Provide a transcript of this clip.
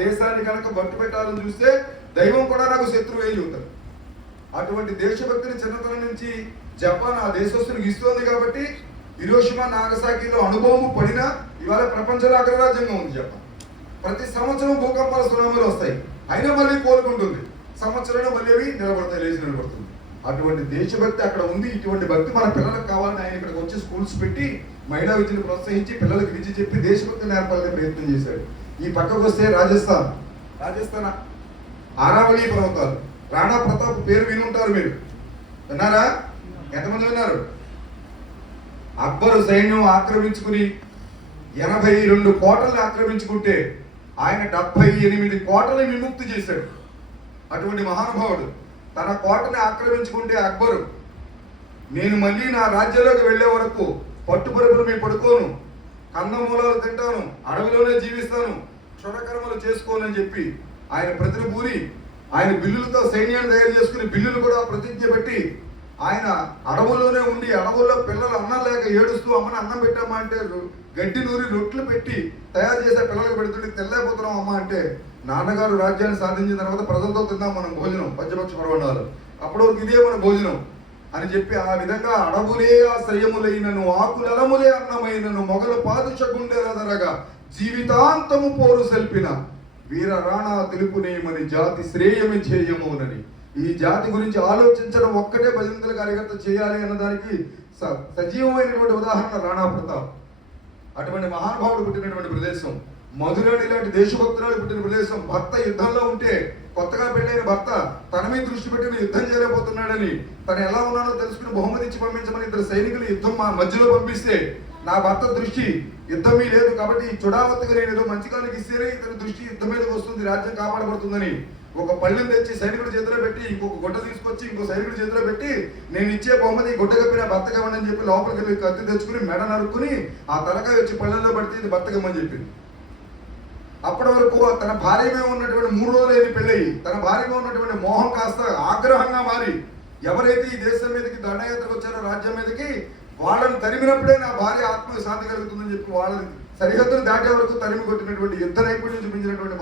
దేశాన్ని కనుక బట్టు పెట్టాలని చూస్తే దైవం కూడా నాకు శత్రువు అయి ఉంటారు. అటువంటి దేశభక్తిని చిన్నతనం నుంచి జపాన్ ఆ దేశస్తునికి ఇస్తోంది కాబట్టి హిరోషిమా నాగసాకిలో అనుభవం పడినా ఇవాళ ప్రపంచంలో అగ్రరాజ్యంగా ఉంది జపాన్. ప్రతి సంవత్సరం భూకంపాల సునామీలు వస్తాయి, అయినా మళ్ళీ కోలుకుంటుంది. సంవత్సరంలో మళ్ళీ అవి నిలబడతాయి, లేచి నిలబడుతుంది. అటువంటి దేశభక్తి అక్కడ ఉంది. ఇటువంటి భక్తి మన పిల్లలకు కావాలని ఆయన ఇక్కడికి వచ్చి స్కూల్స్ పెట్టి మహిళా విద్యను ప్రోత్సహించి పిల్లలకు విద్య చెప్పి దేశభక్తి నేర్పాలని ప్రయత్నం చేశాడు. ఈ పక్కకు వస్తే రాజస్థాన్ ఆరావళి పర్వతాలు, రాణా ప్రతాప్ పేరు వినుంటారు మీరు, విన్నారా? ఎంతమంది విన్నారు? అక్బరు సైన్యం ఆక్రమించుకుని 82 కోటల్ని ఆక్రమించుకుంటే ఆయన 78 కోటల్ని విముక్తి చేశాడు. అటువంటి మహానుభావుడు తన కోటని ఆక్రమించుకుంటే అక్బరు, నేను మళ్ళీ నా రాజ్యంలోకి వెళ్లే వరకు పట్టుపరుపులు మీ పడుకోను, కందమూలాలు తింటాను, అడవిలోనే జీవిస్తాను, క్షురకర్మలు చేసుకోనని చెప్పి ఆయన ప్రతిని పూరి ఆయన బిల్లులతో సైన్యాన్ని తయారు చేసుకుని బిల్లులు కూడా ప్రతిజ్ఞ పెట్టి ఆయన అడవుల్లోనే ఉండి అడవుల్లో పిల్లలు అన్నం లేక ఏడుస్తూ అమ్మని అన్నం పెట్టామా అంటే గడ్డి నూరి రొట్లు పెట్టి తయారు చేసే పిల్లలకు పెడుతుంటే తెల్లైపోతున్నాం అమ్మ అంటే, నాన్నగారు రాజ్యాన్ని సాధించిన తర్వాత ప్రజలతో తిందాం మనం భోజనం పంచపక్ష పర్వణాలు, అప్పటి వరకు ఇదే మన భోజనం అని చెప్పి ఆ విధంగా అడవులే ఆశ్రయములైనను ఆకులలములే అన్నమైనను మొగలు పాదుష గుండెలదరగా జీవితాంతము పోరు సెల్పిన వీర రాణా తెలుపునేమని జాతి శ్రేయమి చేయమోనని. ఈ జాతి గురించి ఆలోచించడం ఒక్కటే భజంతుల కార్యకర్త చేయాలి అన్నదానికి సజీవమైనటువంటి ఉదాహరణ రాణా ప్రతాప్. అటువంటి మహానుభావుడు పుట్టినటువంటి ప్రదేశం, మధురాని లాంటి దేశభక్తురాలు పుట్టిన ప్రదేశం. భర్త యుద్ధంలో ఉంటే కొత్తగా పెళ్ళైన భర్త తన మీద దృష్టి పెట్టి యుద్ధం చేయలేకపోతున్నాడని తను ఎలా ఉన్నాడో తెలుసుకుని బహుమతి ఇచ్చి పంపించమని 2 సైనికులు యుద్ధం మధ్యలో పంపిస్తే, నా భర్త దృష్టి యుద్ధం మీద లేదు కాబట్టి చుడావత్తగా నేను ఏదో మంచిగానికి ఇస్తేనే ఇతని దృష్టి యుద్ధం మీదకి వస్తుంది, రాజ్యం కాపాడబడుతుందని ఒక పళ్ళెం తెచ్చి సైనికుడి చేతిలో పెట్టి ఇంకొక గుడ్డ తీసుకొచ్చి ఇంకో సైనికుడి చేతిలో పెట్టి, నేను ఇచ్చే బహుమతి గుడ్డ కప్పిన భర్త కమ్మని చెప్పి లోపలికి వెళ్ళి కత్తి తెచ్చుకుని మెడ నరుక్కుని ఆ తలకాయ వచ్చి పళ్ళెంలో పడితే ఇది భర్త కమ్మని చెప్పింది. అప్పటి వరకు తన భార్యమే ఉన్నటువంటి 3 రోజులైన పెళ్ళయి తన భార్యగా ఉన్నటువంటి మోహం కాస్త ఆగ్రహంగా మారి ఎవరైతే ఈ దేశం మీదకి దండయాత్రకు వచ్చారో రాజ్యం మీదకి వాళ్ళని తరిమినప్పుడే నా భార్య ఆత్మకు శాంతి కలుగుతుందని చెప్పి వాళ్ళని సరిహద్దులు దాటే వరకు తరిమి కొట్టినటువంటి యుద్ధ నైపుణ్యం చూపించినటువంటి